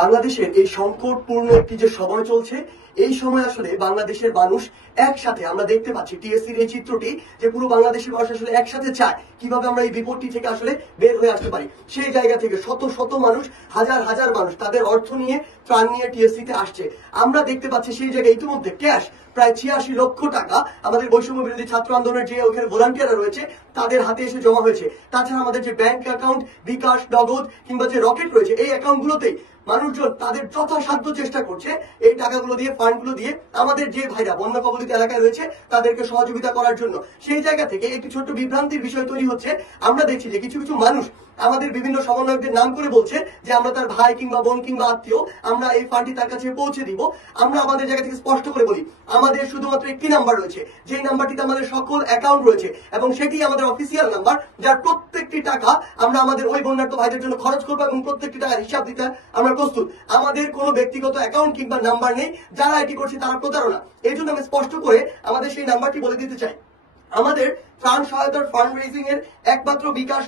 বাংলাদেশের এই সংকটপূর্ণ একটি যে সময় চলছে, এই সময় আসলে বাংলাদেশের মানুষ একসাথে আমরা দেখতে পাচ্ছি টিএসসির এই চিত্রটি যে পুরো বাংলাদেশের মানুষ আসলে একসাথে চায় কিভাবে আমরা এই বিপদটি থেকে আসলে বের হয়ে আসতে পারি। সেই জায়গা থেকে শত শত মানুষ, হাজার হাজার মানুষ তাদের অর্থ নিয়ে, ত্রাণ নিয়ে টিএসসিতে আসছে। আমরা দেখতে পাচ্ছি সেই জায়গায় ইতিমধ্যে ক্যাশ প্রায় ৮৬ লক্ষ টাকা আমাদের বৈষম্য বিরোধী ছাত্র আন্দোলনের যে ওখানে ভলান্টিয়াররা রয়েছে তাদের হাতে এসে জমা হয়েছে। তাছাড়া আমাদের যে ব্যাংক অ্যাকাউন্ট, বিকাশ, নগদ কিংবা যে রকেট রয়েছে, এই অ্যাকাউন্টগুলোতেই মানুষজন তাদের যথাসাধ্য চেষ্টা করছে এই টাকাগুলো দিয়ে, ফান্ডগুলো দিয়ে আমাদের যে ভাইরা বন্যা কবলিত এলাকায় রয়েছে তাদেরকে সহযোগিতা করার জন্য। সেই জায়গা থেকে একটি ছোট্ট বিভ্রান্তির বিষয় তৈরি হচ্ছে। আমরা দেখছি যে কিছু কিছু মানুষ আমাদের বিভিন্ন সমন্বয়কদের নাম করে বলছে যে আমরা তার ভাই কিংবা বোন কিংবা আত্মীয়, আমরা এই ফান্ডটি তার কাছে পৌঁছে দিব। আমরা আমাদের জায়গা থেকে স্পষ্ট করে বলি, আমাদের শুধুমাত্র একটি নাম্বার রয়েছে, যেই নাম্বারটিতে আমাদের সকল অ্যাকাউন্ট রয়েছে এবং সেটি আমাদের অফিসিয়াল নাম্বার, যার প্রত্যেকটি টাকা আমরা আমাদের ওই বন্যার্থ ভাইদের জন্য খরচ করবো এবং প্রত্যেকটি টাকার হিসাব দিতে আমরা প্রস্তুত। আমাদের কোনো ব্যক্তিগত অ্যাকাউন্ট কিংবা নাম্বার নেই। যারা এটি করছে তারা প্রতারণা। এই জন্য আমি স্পষ্ট করে আমাদের সেই নাম্বারটি বলে দিতে চাই। আমাদের ত্রাণ সহায়তার ফান্ড রেজিং এর একমাত্র বিকাশ,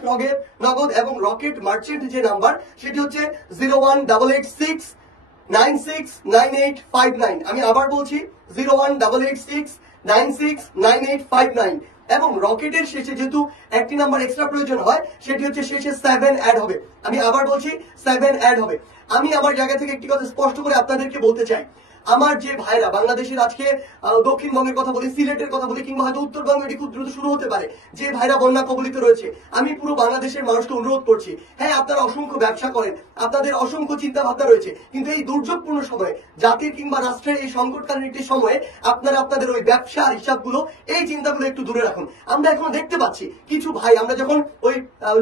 নগদ এবং রকেট মার্চেন্ট যে নাম্বার, সেটি হচ্ছে 01886969859। আমি আবার বলছি 01886969859 এবং রকেটের শেষে যেহেতু একটি নাম্বার এক্সট্রা প্রয়োজন হয়, সেটি হচ্ছে শেষে 7 অ্যাড হবে। আমি আবার বলছি 7 অ্যাড হবে। আমি আমার জায়গা থেকে একটি কথা স্পষ্ট করে আপনাদেরকে বলতে চাই, আমার যে ভাইরা বাংলাদেশের আজকে দক্ষিণবঙ্গের কথা বলি, সিলেটের কথা বলি কিংবা হয়তো উত্তরবঙ্গে এটি খুব দ্রুত শুরু হতে পারে, যে ভাইরা বন্যা কবলিত রয়েছে, আমি পুরো বাংলাদেশের মানুষকে অনুরোধ করছি, হ্যাঁ আপনারা অসংখ্য ব্যবসা করেন, আপনাদের অসংখ্য চিন্তা ভাবনা রয়েছে, কিন্তু এই দুর্যোগপূর্ণ সময়ে, জাতির কিংবা রাষ্ট্রের এই সংকটকালীন একটি সময়ে আপনারা আপনাদের ওই ব্যবসার হিসাবগুলো, এই চিন্তাগুলো একটু দূরে রাখুন। আমরা এখনো দেখতে পাচ্ছি কিছু ভাই, আমরা যখন ওই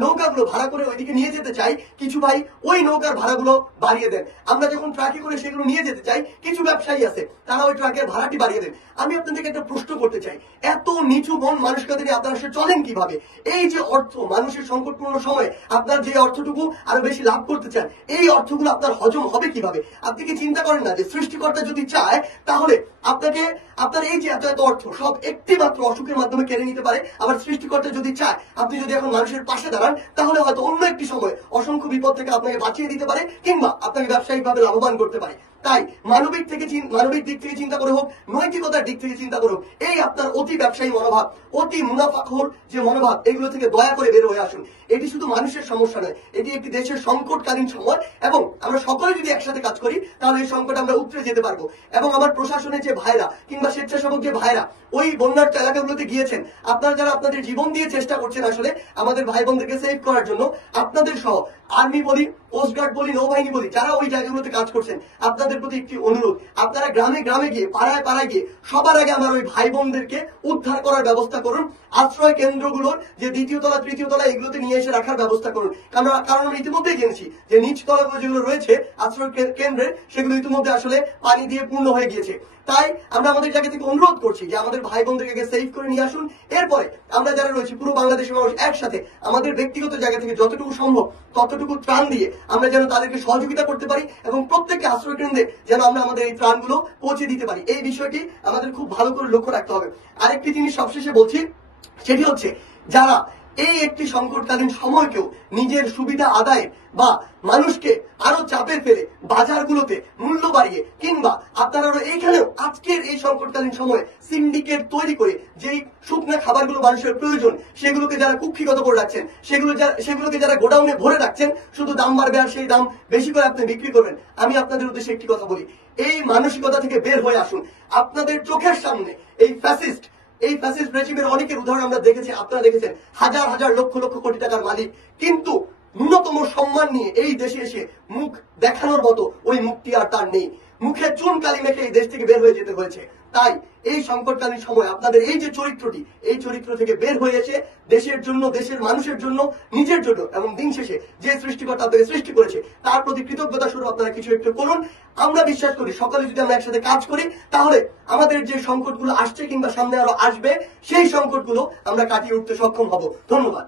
নৌকাগুলো ভাড়া করে ওইদিকে নিয়ে যেতে চাই, কিছু ভাই ওই নৌকার ভাড়াগুলো বাড়িয়ে দেন। আমরা যখন ট্রাকে করে সেগুলো নিয়ে যেতে চাই, কিছু ব্যবসায়ী আছে তারা ওই ট্রাকের ভাড়াটি বাড়িয়ে দেন। আমি আপনাদেরকে একটা প্রশ্ন করতে চাই, এত নিচু মন মানসিকতা নিয়ে আপনারা চলেন কিভাবে? এই যে অর্থ মানুষের সংকটপূর্ণ সময়ে আপনার যে অর্থটুকু আরো বেশি লাভ করতে চান, এই অর্থগুলো আপনার হজম হবে কিভাবে? আপনি কি চিন্তা করেন না যে সৃষ্টিকর্তা যদি চায় তাহলে আপনাকে আপনার এই যে এত এত অর্থ সব একটি মাত্র অসুখের মাধ্যমে কেড়ে নিতে পারে? আবার সৃষ্টিকর্তা যদি চায়, আপনি যদি এখন মানুষের পাশে দাঁড়ান, তাহলে হয়তো অন্য একটি সময় অসংখ্য বিপদ থেকে আপনাকে বাঁচিয়ে দিতে পারে কিংবা আপনাকে ব্যবসায়িকভাবে লাভবান করতে পারে। তাই মানবিক দিক থেকে চিন্তা করে হোক, নৈতিকতার দিক থেকে চিন্তা করে হোক, এই আপনার অতি ব্যবসায়ী মনোভাব, অতি মুনাফাখোর যে মনোভাব, এগুলো থেকে দয়া করে বের হয়ে আসুন। এটি শুধু মানুষের সমস্যা নয়, এটি একটি দেশের সংকটকালীন সময় এবং আমরা সকলে যদি একসাথে কাজ করি তাহলে এই সংকট আমরা উতরে যেতে পারবো। এবং আমার প্রশাসনের যে ভাইরা কিংবা স্বেচ্ছাসেবক যে ভাইরা ওই বন্যার্থ এলাকাগুলোতে গিয়েছেন, আপনারা যারা আপনাদের জীবন দিয়ে চেষ্টা করছেন আসলে আমাদের ভাই বোনদেরকে সেভ করার জন্য, আপনাদের সহ আর্মি বলি, কোস্টগার্ড বলি, নৌবাহিনী বলি, যারা ওই জায়গাগুলোতে কাজ করছেন, আপনাদের প্রতি একটি অনুরোধ, আপনারা গ্রামে গ্রামে গিয়ে, পাড়ায় পাড়ায় গিয়ে সবার আগে আমার ওই ভাই বোনদেরকে উদ্ধার করার ব্যবস্থা করুন। আশ্রয় কেন্দ্রগুলোর যে দ্বিতীয় তলা, তৃতীয় তলা, এগুলোতে নিয়ে এসে রাখার ব্যবস্থা করুন। কারণ আমরা ইতিমধ্যেই জেনেছি যে নিচ তলাগুলো যেগুলো রয়েছে আশ্রয় কেন্দ্রের, সেগুলো ইতিমধ্যে আসলে পানি দিয়ে পূর্ণ হয়ে গিয়েছে। তাই আমরা আমাদের জায়গা থেকে অনুরোধ করছি যে আমাদের ভাই বোনদেরকে সেভ করে নিয়ে আসুন। এরপরে আমরা যারা রয়েছি পুরো বাংলাদেশের মানুষ একসাথে আমাদের ব্যক্তিগত জায়গা থেকে যতটুকু সম্ভব ততটুকু ত্রাণ দিয়ে আমরা যেন তাদেরকে সহযোগিতা করতে পারি এবং প্রত্যেককে আশ্রয় কেন্দ্রে যেন আমরা আমাদের এই ত্রাণগুলো পৌঁছে দিতে পারি। এই বিষয়টি আমাদের খুব ভালো করে লক্ষ্য রাখতে হবে। আরেকটি জিনিস সবশেষে বলছি, সেটি হচ্ছে যারা এই একটি সংকটকালীন সময়কেও নিজের সুবিধা আদায়ে বা মানুষকে আরো চাপে ফেলে বাজারগুলোতে মূল্য বাড়িয়ে কিংবা আপনারা এইখানেও আজকের এই সংকটকালীন সময়ে সিন্ডিকেট তৈরি করে যেই শুকনো খাবারগুলো মানুষের প্রয়োজন সেগুলোকে যারা কুক্ষিগত করে রাখছেন, সেগুলোকে যারা গোডাউনে ভরে রাখছেন, শুধু দাম বাড়বে আর সেই দাম বেশি করে আপনি বিক্রি করবেন। আমি আপনাদের উদ্দেশ্যে একটি কথা বলি, এই মানসিকতা থেকে বের হয়ে আসুন। আপনাদের চোখের সামনে এই ফ্যাসিস্ট রেজিমের অনেকের উদাহরণ আমরা দেখেছি, আপনারা দেখেছেন, হাজার হাজার লক্ষ লক্ষ কোটি টাকার মালিক, কিন্তু ন্যূনতম সম্মান নিয়ে এই দেশে এসে মুখ দেখানোর মতো ওই মুখটি আর তার নেই। মুখে চুন কালি মেখে এই দেশ থেকে বের হয়ে যেতে হয়েছে। তাই এই সংকটকালীন সময় আপনাদের এই যে চরিত্রটি, এই চরিত্র থেকে বের হয়ে এসে দেশের জন্য, দেশের মানুষের জন্য, নিজের জন্য এবং দিন শেষে যে সৃষ্টিকর্তা আপনাকে সৃষ্টি করেছে তার প্রতি কৃতজ্ঞতা স্বরূপ আপনারা কিছু একটু করুন। আমরা বিশ্বাস করি সকালে যদি আমরা একসাথে কাজ করি তাহলে আমাদের যে সংকটগুলো আসছে কিংবা সামনে আরো আসবে, সেই সংকটগুলো আমরা কাটিয়ে উঠতে সক্ষম হব। ধন্যবাদ।